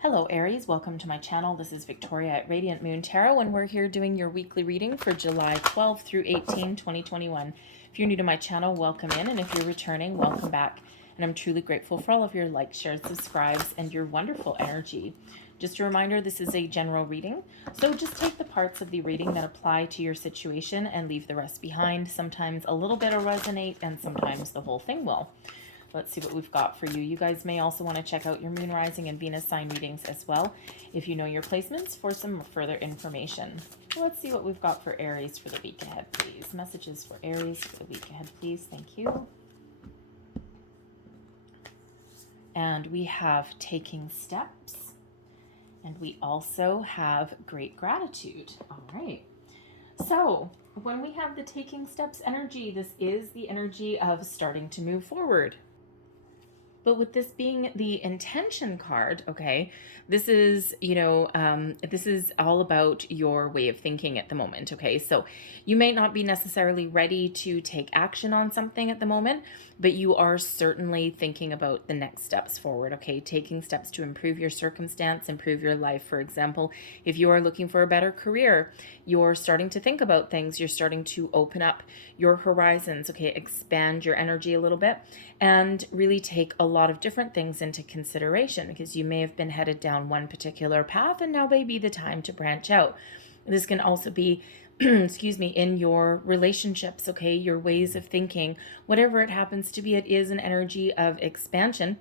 Hello Aries, welcome to my channel. This is Victoria at Radiant Moon Tarot, and we're here doing your weekly reading for July 12th through 18, 2021. If you're new to my channel, welcome in, and if you're returning, welcome back. And I'm truly grateful for all of your likes, shares, subscribes, and your wonderful energy. Just a reminder, this is a general reading, so just take the parts of the reading that apply to your situation and leave the rest behind. Sometimes a little bit will resonate, and sometimes the whole thing will. Let's see what we've got for you. You guys may also want to check out your moon, rising, and Venus sign readings as well, if you know your placements, for some further information. Let's see what we've got for Aries for the week ahead, please. Messages for Aries for the week ahead, please. Thank you. And we have taking steps. And we also have great gratitude. All right. So when we have the taking steps energy, this is the energy of starting to move forward. But with this being the intention card, okay, this is, this is all about your way of thinking at the moment, okay? So you may not be necessarily ready to take action on something at the moment, but you are certainly thinking about the next steps forward, okay? Taking steps to improve your circumstance, improve your life. For example, if you are looking for a better career, you're starting to think about things, you're starting to open up your horizons, okay? Expand your energy a little bit and really take a lot of different things into consideration, because you may have been headed down one particular path and now may be the time to branch out. This can also be excuse me, in your relationships, okay, your ways of thinking, whatever it happens to be. It is an energy of expansion,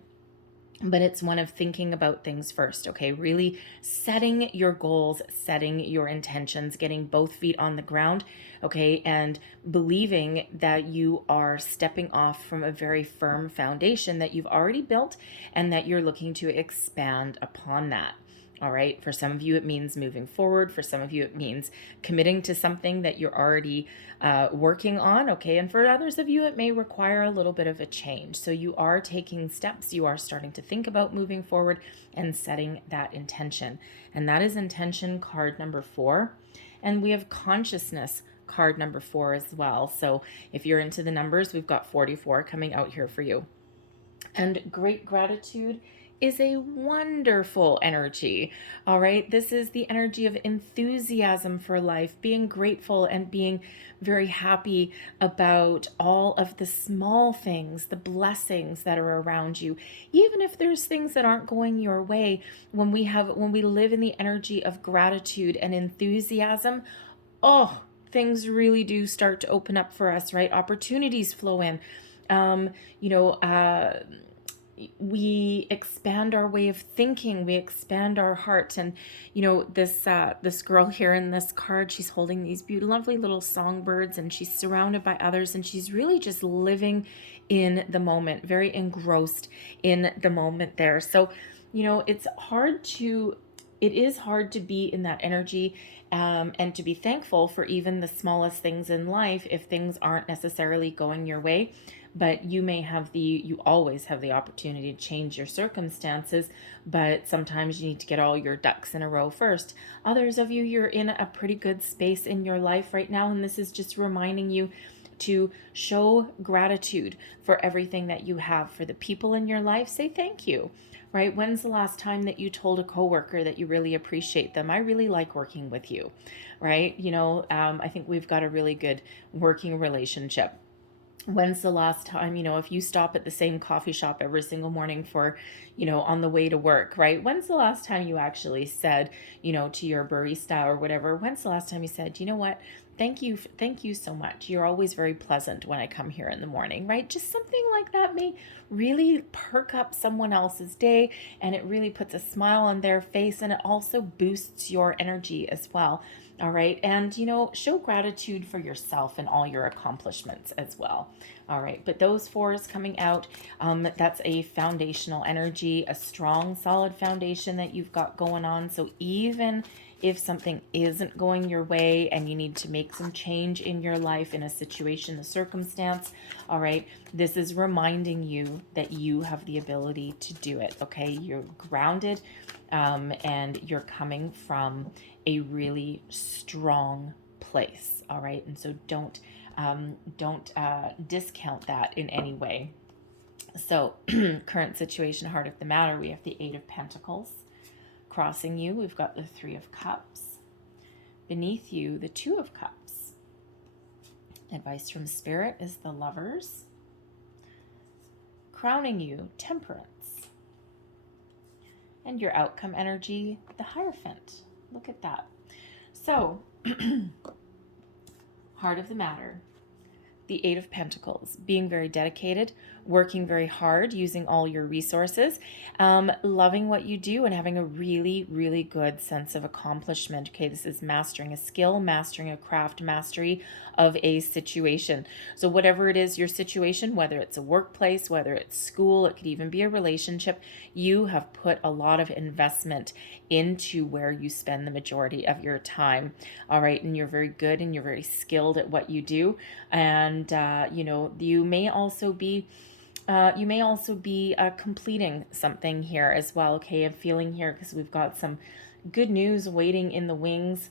but it's one of thinking about things first, okay? Really setting your goals, setting your intentions, getting both feet on the ground, okay? And believing that you are stepping off from a very firm foundation that you've already built and that you're looking to expand upon that. All right. For some of you, it means moving forward. For some of you, it means committing to something that you're already working on. Okay. And for others of you, it may require a little bit of a change. So you are taking steps. You are starting to think about moving forward and setting that intention. And that is intention card number 4. And we have consciousness card number 4 as well. So if you're into the numbers, we've got 44 coming out here for you. And great gratitude is a wonderful energy. All right. This is the energy of enthusiasm for life, being grateful and being very happy about all of the small things, the blessings that are around you. Even if there's things that aren't going your way, when we live in the energy of gratitude and enthusiasm, oh, things really do start to open up for us, right? Opportunities flow in. Um, you know, we expand our way of thinking, we expand our heart. And this girl here in this card, she's holding these beautiful, lovely little songbirds, and she's surrounded by others, and she's really just living in the moment, very engrossed in the moment there. So it is hard to be in that energy, and to be thankful for even the smallest things in life if things aren't necessarily going your way. But you always have the opportunity to change your circumstances, but sometimes you need to get all your ducks in a row first. Others of you, you're in a pretty good space in your life right now, and this is just reminding you to show gratitude for everything that you have. For the people in your life, say thank you, right? When's the last time that you told a coworker that you really appreciate them? I really like working with you, right? I think we've got a really good working relationship. When's the last time, if you stop at the same coffee shop every single morning for, on the way to work, right? When's the last time you actually said, to your barista or whatever, when's the last time you said, you know what? Thank you so much. You're always very pleasant when I come here in the morning, right? Just something like that may really perk up someone else's day, and it really puts a smile on their face, and it also boosts your energy as well. All right. And, show gratitude for yourself and all your accomplishments as well. All right. But those 4s coming out, that's a foundational energy, a strong, solid foundation that you've got going on. So even if something isn't going your way and you need to make some change in your life, in a situation, a circumstance, all right, this is reminding you that you have the ability to do it. Okay. You're grounded, and you're coming from a really strong place. All right. And so don't discount that in any way. So current situation, heart of the matter, we have the 8 of Pentacles. crossing you, we've got the Three of Cups. Beneath you, the Two of Cups. Advice from Spirit is the Lovers. Crowning you, Temperance. And your outcome energy, the Hierophant. Look at that. So, heart of the matter, the Eight of Pentacles, being very dedicated, working very hard, using all your resources, loving what you do, and having a really, really good sense of accomplishment. Okay, this is mastering a skill, mastering a craft, mastery of a situation. So whatever it is, your situation, whether it's a workplace, whether it's school, it could even be a relationship, you have put a lot of investment into where you spend the majority of your time. All right, and you're very good and you're very skilled at what you do. And, you may also be completing something here as well. Okay, I'm feeling here because we've got some good news waiting in the wings.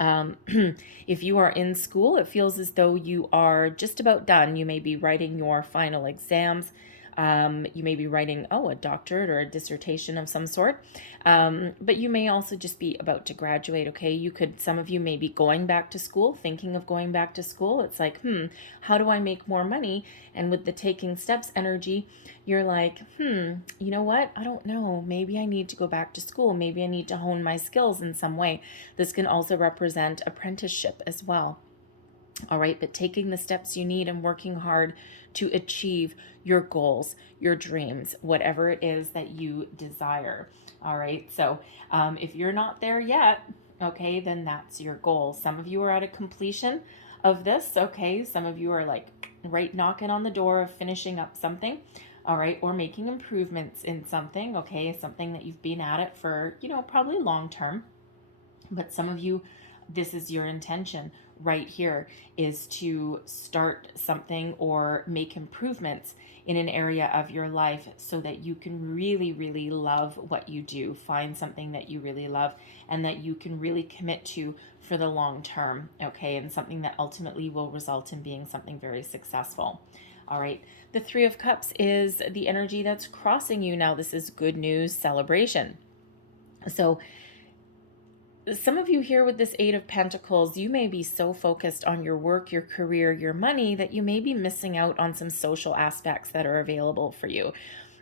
If you are in school, it feels as though you are just about done. You may be writing your final exams. You may be writing, a doctorate or a dissertation of some sort. But you may also just be about to graduate, okay? Some of you may be going back to school, thinking of going back to school. It's like, how do I make more money? And with the taking steps energy, you're like, you know what? I don't know. Maybe I need to go back to school. Maybe I need to hone my skills in some way. This can also represent apprenticeship as well. All right, but taking the steps you need and working hard to achieve your goals, your dreams, whatever it is that you desire. All right, so if you're not there yet, okay, then that's your goal. Some of you are at a completion of this, okay? Some of you are like right knocking on the door of finishing up something, all right, or making improvements in something, okay? Something that you've been at it for, probably long term. But some of you, this is your intention right here, is to start something or make improvements in an area of your life so that you can really, really love what you do. Find something that you really love and that you can really commit to for the long term, okay? And something that ultimately will result in being something very successful. All right, the Three of Cups is the energy that's crossing you now. This is good news, celebration. So some of you here with this Eight of Pentacles, you may be so focused on your work, your career, your money that you may be missing out on some social aspects that are available for you.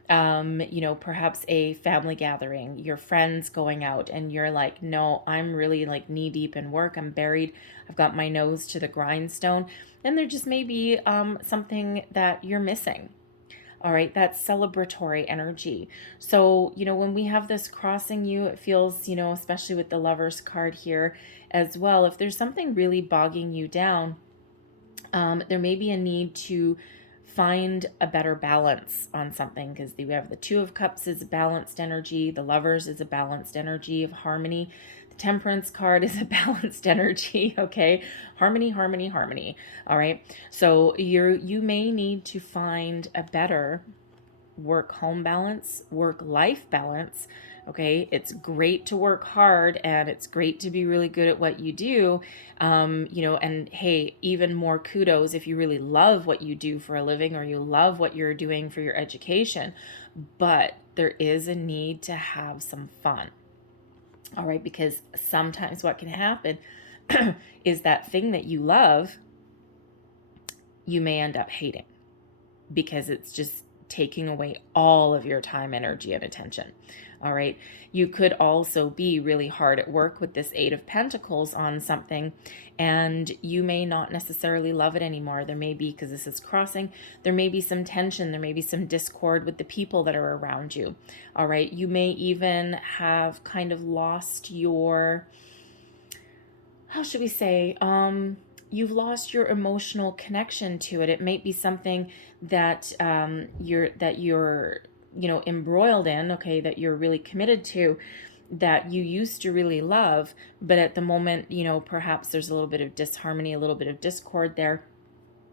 Perhaps a family gathering, your friends going out, and you're like, no, I'm really like knee deep in work. I'm buried. I've got my nose to the grindstone. And there just may be something that you're missing. All right, that's celebratory energy. So, when we have this crossing you, it feels, especially with the Lovers card here as well, if there's something really bogging you down, there may be a need to find a better balance on something, because we have the Two of Cups is a balanced energy, the Lovers is a balanced energy of harmony. Temperance card is a balanced energy, okay? Harmony, harmony, harmony. All right. So you may need to find a better work-home balance, work-life balance. Okay, it's great to work hard and it's great to be really good at what you do. And hey, even more kudos if you really love what you do for a living or you love what you're doing for your education. But there is a need to have some fun. All right, because sometimes what can happen is that thing that you love, you may end up hating because it's just taking away all of your time, energy, and attention. All right. You could also be really hard at work with this Eight of Pentacles on something, and you may not necessarily love it anymore. There may be, because this is crossing, there may be some tension. There may be some discord with the people that are around you. All right. You may even have kind of lost your, how should we say, you've lost your emotional connection to it. It may be something that you're embroiled in, okay, that you're really committed to, that you used to really love, but at the moment, perhaps there's a little bit of disharmony, a little bit of discord there,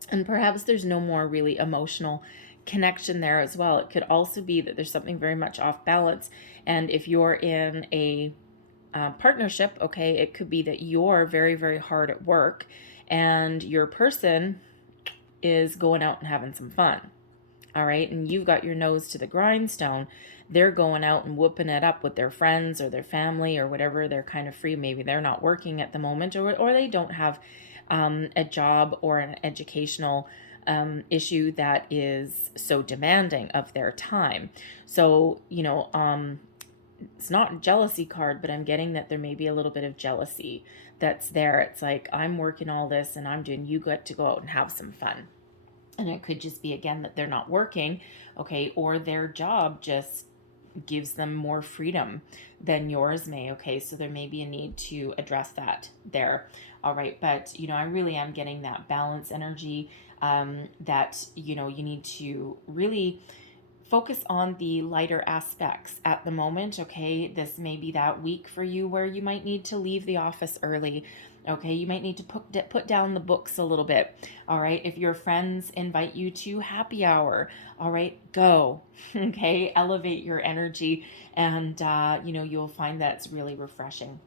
and perhaps there's no more really emotional connection there as well. It could also be that there's something very much off balance, and if you're in a partnership, okay, it could be that you're very, very hard at work and your person is going out and having some fun. All right, and you've got your nose to the grindstone, they're going out and whooping it up with their friends or their family or whatever. They're kind of free. Maybe they're not working at the moment, or they don't have a job or an educational issue that is so demanding of their time. So, it's not a jealousy card, but I'm getting that there may be a little bit of jealousy that's there. It's like, I'm working all this and I'm doing, you get to go out and have some fun. And it could just be, again, that they're not working, okay, or their job just gives them more freedom than yours may, okay? So there may be a need to address that there. All right, but, I really am getting that balance energy, that, you need to really focus on the lighter aspects at the moment, okay? This may be that week for you where you might need to leave the office early, okay? You might need to put down the books a little bit, all right? If your friends invite you to happy hour, all right, go, okay? Elevate your energy, and, you'll find that's really refreshing.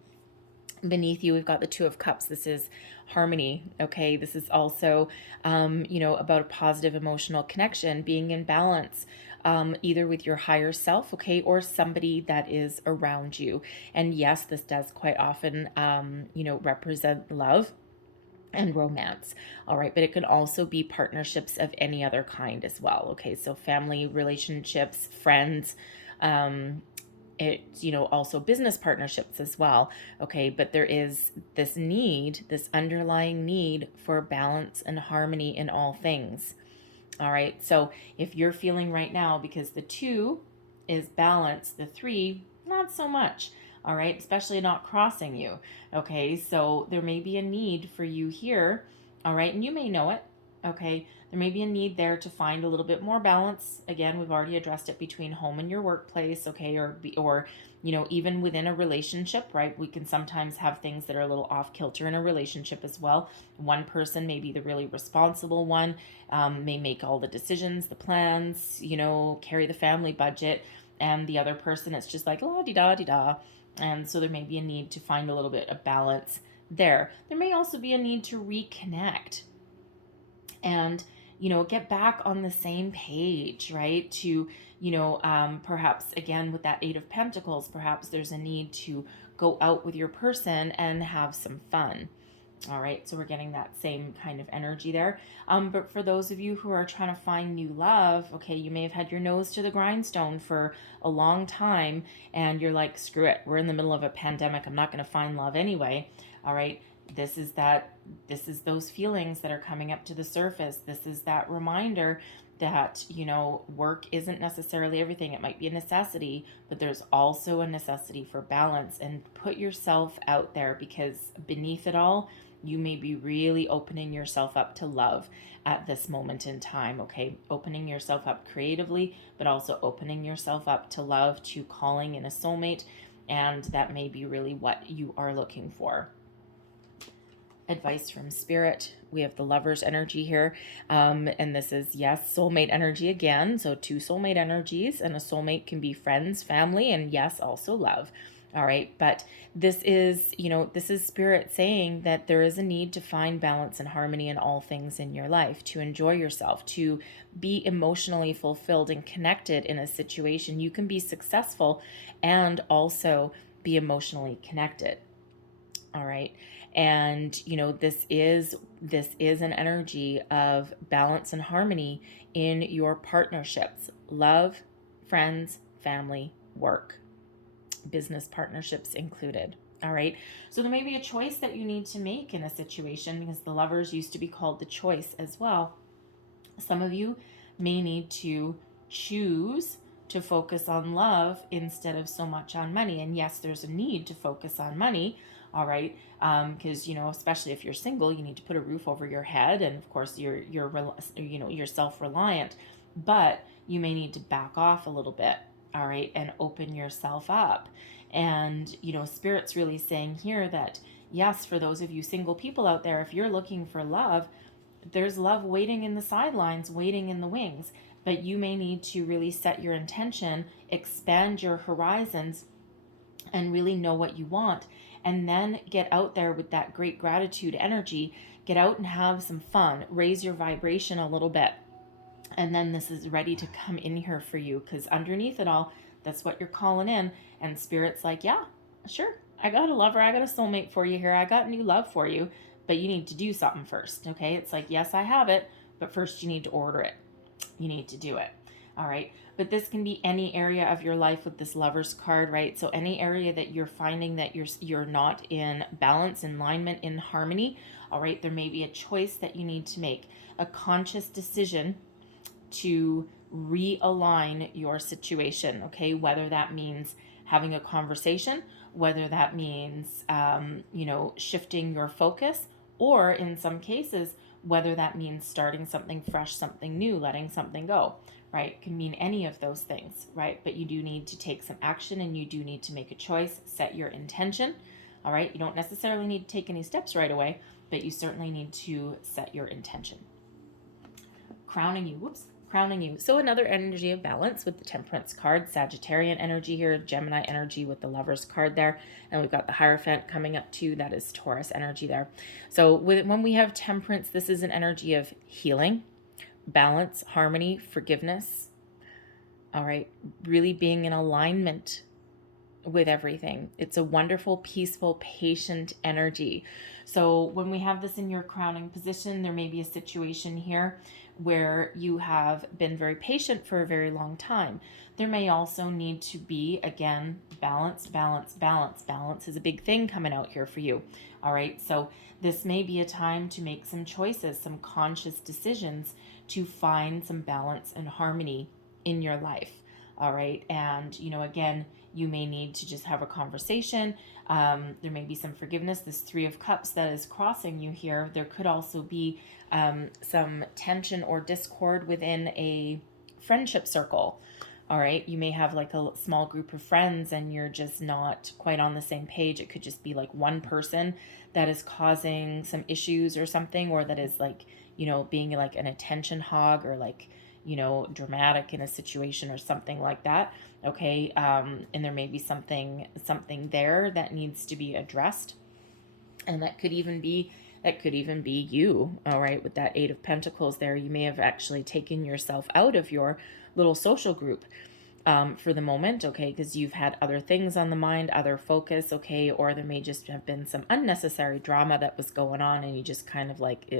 Beneath you, we've got the Two of Cups. This is harmony, okay? This is also, about a positive emotional connection, being in balance, either with your higher self, okay, or somebody that is around you. And yes, this does quite often, represent love and romance, all right, but it can also be partnerships of any other kind as well, okay? So family relationships, friends, it's also business partnerships as well, okay? But there is this underlying need for balance and harmony in all things. All right, so if you're feeling right now, because the 2 is balance, the 3 not so much, all right, especially not crossing you, okay? So there may be a need for you here, all right, and you may know it, okay? There may be a need there to find a little bit more balance. Again, we've already addressed it between home and your workplace, okay? Or even within a relationship, right? We can sometimes have things that are a little off kilter in a relationship as well. One person may be the really responsible one, may make all the decisions, the plans, carry the family budget, and the other person, it's just like la-di-da-di-da. And so there may be a need to find a little bit of balance there. There may also be a need to reconnect and get back on the same page, right? To perhaps, again, with that 8 of Pentacles, perhaps there's a need to go out with your person and have some fun. All right, so we're getting that same kind of energy there. But for those of you who are trying to find new love, okay, you may have had your nose to the grindstone for a long time, and you're like, screw it, we're in the middle of a pandemic, I'm not going to find love anyway. All right, this is those feelings that are coming up to the surface. This is that reminder that, work isn't necessarily everything. It might be a necessity, but there's also a necessity for balance. And put yourself out there, because beneath it all, you may be really opening yourself up to love at this moment in time, okay? Opening yourself up creatively, but also opening yourself up to love, to calling in a soulmate, and that may be really what you are looking for. Advice from Spirit. We have the Lover's energy here, and this is, yes, soulmate energy again. So 2 soulmate energies, and a soulmate can be friends, family, and yes, also love. All right, but this is Spirit saying that there is a need to find balance and harmony in all things in your life, to enjoy yourself, to be emotionally fulfilled and connected in a situation. You can be successful and also be emotionally connected. All right. And, this is an energy of balance and harmony in your partnerships, love, friends, family, work, business partnerships included. All right. So there may be a choice that you need to make in a situation, because the Lovers used to be called the Choice as well. Some of you may need to choose to focus on love instead of so much on money. And yes, there's a need to focus on money, all right, because especially if you're single, you need to put a roof over your head, and of course you're self-reliant, but you may need to back off a little bit, all right, and open yourself up. And Spirit's really saying here that yes, for those of you single people out there, if you're looking for love, there's love waiting in the sidelines, waiting in the wings, but you may need to really set your intention, expand your horizons, and really know what you want, and then get out there with that great gratitude energy. Get out and have some fun, raise your vibration a little bit, and then this is ready to come in here for you, because underneath it all, That's what you're calling in. And Spirit's like, yeah, sure. I got a lover. I got a soulmate for you here. I got new love for you, but you need to do something first. Okay. It's like, yes, I have it, but first you need to order it. You need to do it. All right. But this can be any area of your life with this Lover's card, right? So any area that you're finding that you're not in balance, in alignment, in harmony, all right, there may be a choice that you need to make, a conscious decision to realign your situation, okay? Whether that means having a conversation, whether that means, shifting your focus, or in some cases, whether that means starting something fresh, something new, letting something go, right? It can mean any of those things, right? But you do need to take some action and you do need to make a choice, set your intention, all right? You don't necessarily need to take any steps right away, but you certainly need to set your intention. Crowning you. So another energy of balance with the Temperance card, Sagittarian energy here, Gemini energy with the Lover's card there, and we've got the Hierophant coming up too. That is Taurus energy there. So when we have Temperance, this is an energy of healing, balance, harmony, forgiveness. All right, really being in alignment with everything. It's a wonderful, peaceful, patient energy. So when we have this in your crowning position, there may be a situation here where you have been very patient for a very long time. There may also need to be, again, balance. Balance is a big thing coming out here for you. All right, so this may be a time to make some choices, some conscious decisions to find some balance and harmony in your life. All right, and again, you may need to just have a conversation. There may be some forgiveness. This Three of Cups that is crossing you here. There could also be some tension or discord within a friendship circle. All right, you may have like a small group of friends and you're just not quite on the same page. It could just be like one person that is causing some issues or something, or that is like, being like an attention hog, or like, dramatic in a situation or something like that. Okay. And there may be something there that needs to be addressed. And that could even be you. All right. With that Eight of Pentacles there, you may have actually taken yourself out of your little social group for the moment, okay, because you've had other things on the mind, other focus, okay, or there may just have been some unnecessary drama that was going on and you just kind of like,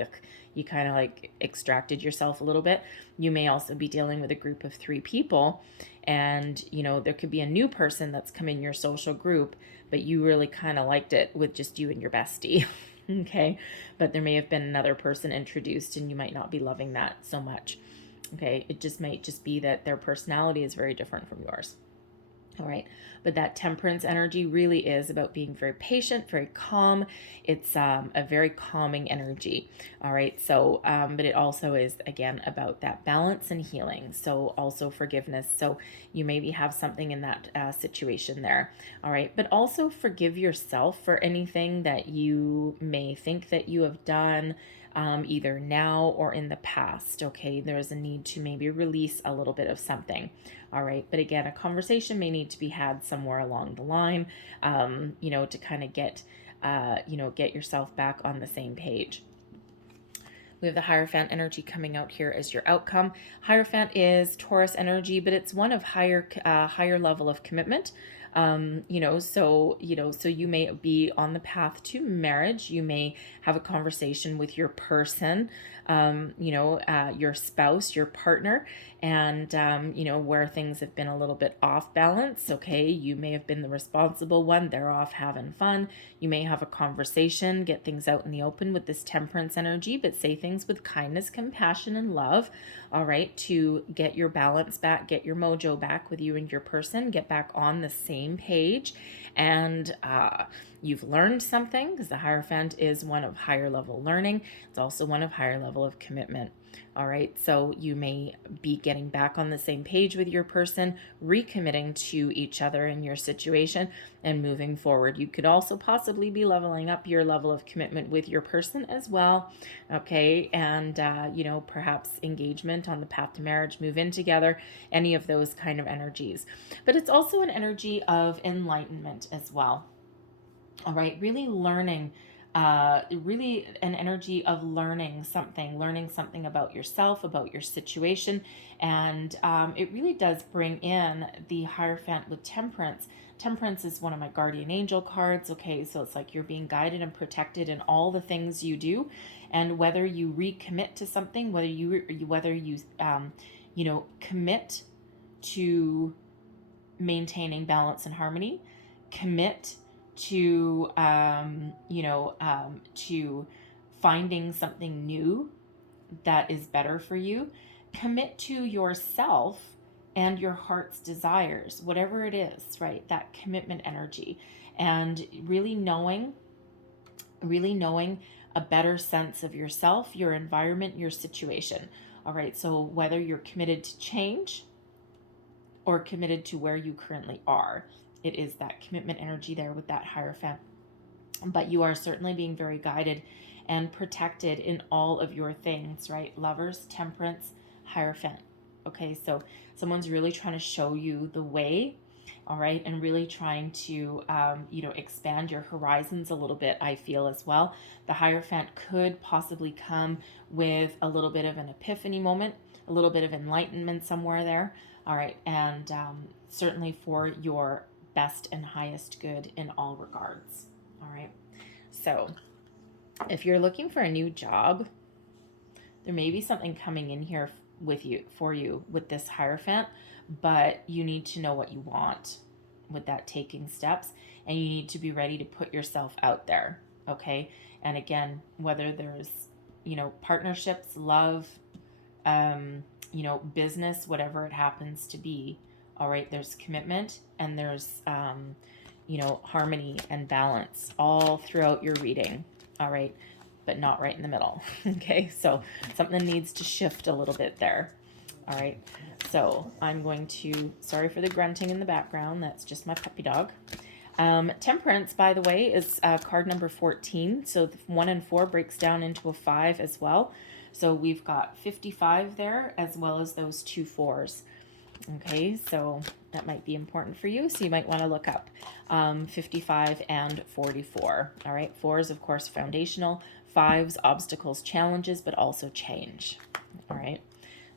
you kind of like extracted yourself a little bit. You may also be dealing with a group of 3 people, and there could be a new person that's come in your social group, but you really kind of liked it with just you and your bestie. Okay, but there may have been another person introduced and you might not be loving that so much. Okay, it just might just be that their personality is very different from yours. All right, but that Temperance energy really is about being very patient, very calm. It's a very calming energy. All right, so but it also is, again, about that balance and healing. So also forgiveness. So you maybe have something in that situation there. All right, but also forgive yourself for anything that you may think that you have done, either now or in the past. Okay, there's a need to maybe release a little bit of something. All right, but again, a conversation may need to be had somewhere along the line, to kind of get yourself back on the same page. We have the Hierophant energy coming out here as your outcome. Hierophant is Taurus energy, but it's one of higher level of commitment. So you may be on the path to marriage. You may have a conversation with your person, your spouse, your partner, and, where things have been a little bit off balance. Okay. You may have been the responsible one. They're off having fun. You may have a conversation, get things out in the open with this Temperance energy, but say things with kindness, compassion, and love. All right. To get your balance back, get your mojo back with you and your person, get back on the same page. And you've learned something, because the Hierophant is one of higher level learning. It's also one of higher level of commitment. All right, so you may be getting back on the same page with your person, recommitting to each other in your situation, and moving forward. You could also possibly be leveling up your level of commitment with your person as well. Okay, and perhaps engagement on the path to marriage, move in together, any of those kind of energies. But it's also an energy of enlightenment as well. All right, really learning really an energy of learning something about yourself, about your situation. And it really does bring in the Hierophant with Temperance. Temperance is one of my guardian angel cards. Okay, so it's like you're being guided and protected in all the things you do, and whether you recommit to something, whether you commit to maintaining balance and harmony, commit to to finding something new that is better for you, commit to yourself and your heart's desires, whatever it is, right? That commitment energy, and really knowing a better sense of yourself, your environment, your situation. All right, so whether you're committed to change or committed to where you currently are, it is that commitment energy there with that Hierophant. But you are certainly being very guided and protected in all of your things, right? Lovers, Temperance, Hierophant. Okay, so someone's really trying to show you the way, all right, and really trying to, expand your horizons a little bit, I feel as well. The Hierophant could possibly come with a little bit of an epiphany moment, a little bit of enlightenment somewhere there, all right, and certainly for your best and highest good in all regards, all right. So if you're looking for a new job, there may be something coming in here for you with this Hierophant, but you need to know what you want with that taking steps, and you need to be ready to put yourself out there, okay? And again, whether there's, partnerships, love, business, whatever it happens to be, all right, there's commitment and there's, harmony and balance all throughout your reading, all right, but not right in the middle. Okay, so something needs to shift a little bit there. All right, so I'm going to, sorry for the grunting in the background, that's just my puppy dog. Temperance, by the way, is card number 14. So the 1 and 4 breaks down into a 5 as well. So we've got 55 there, as well as those 2 4s. Okay, so that might be important for you. So you might want to look up 55 and 44. All right, 4s, of course, foundational. 5s, obstacles, challenges, but also change. All right.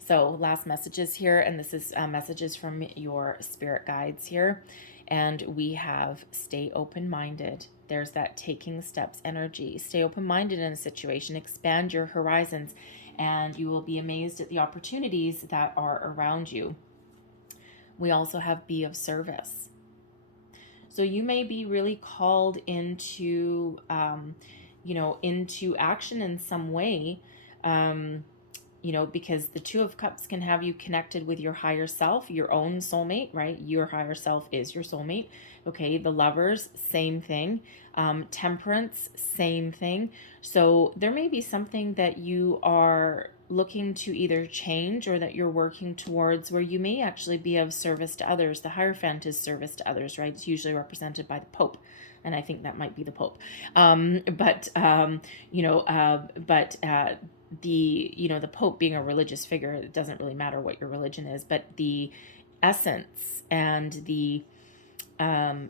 So last messages here, and this is messages from your spirit guides here. And we have stay open-minded. There's that taking steps energy. Stay open-minded in a situation, expand your horizons, and you will be amazed at the opportunities that are around you. We also have be of service. So you may be called into, into action in some way, because the 2 of Cups can have you connected with your higher self, your own soulmate, right? Your higher self is your soulmate. Okay, the Lovers, same thing. Temperance, same thing. So there may be something that you are looking to either change or that you're working towards where you may actually be of service to others. The Hierophant is service to others, right? It's usually represented by the Pope, and I think that might be the Pope. The Pope being a religious figure, it doesn't really matter what your religion is, but the essence and the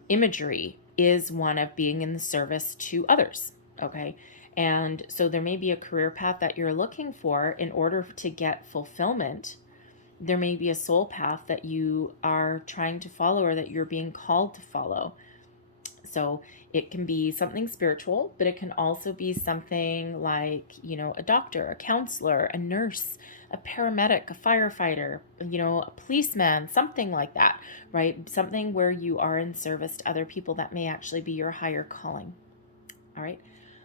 imagery is one of being in the service to others, okay? And so there may be a career path that you're looking for in order to get fulfillment. There may be a soul path that you are trying to follow or that you're being called to follow. So it can be something spiritual, but it can also be something like, a doctor, a counselor, a nurse, a paramedic, a firefighter, a policeman, something like that, right? Something where you are in service to other people that may actually be your higher calling. All right.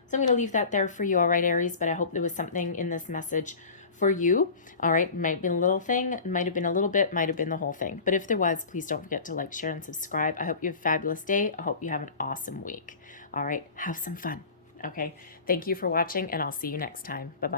So I'm going to leave that there for you. All right, Aries, but I hope there was something in this message for you. All right, might have been a little thing, might have been a little bit, might have been the whole thing. But if there was, please don't forget to like, share, and subscribe. I hope you have a fabulous day. I hope you have an awesome week. All right, have some fun. Okay, thank you for watching, and I'll see you next time. Bye-bye.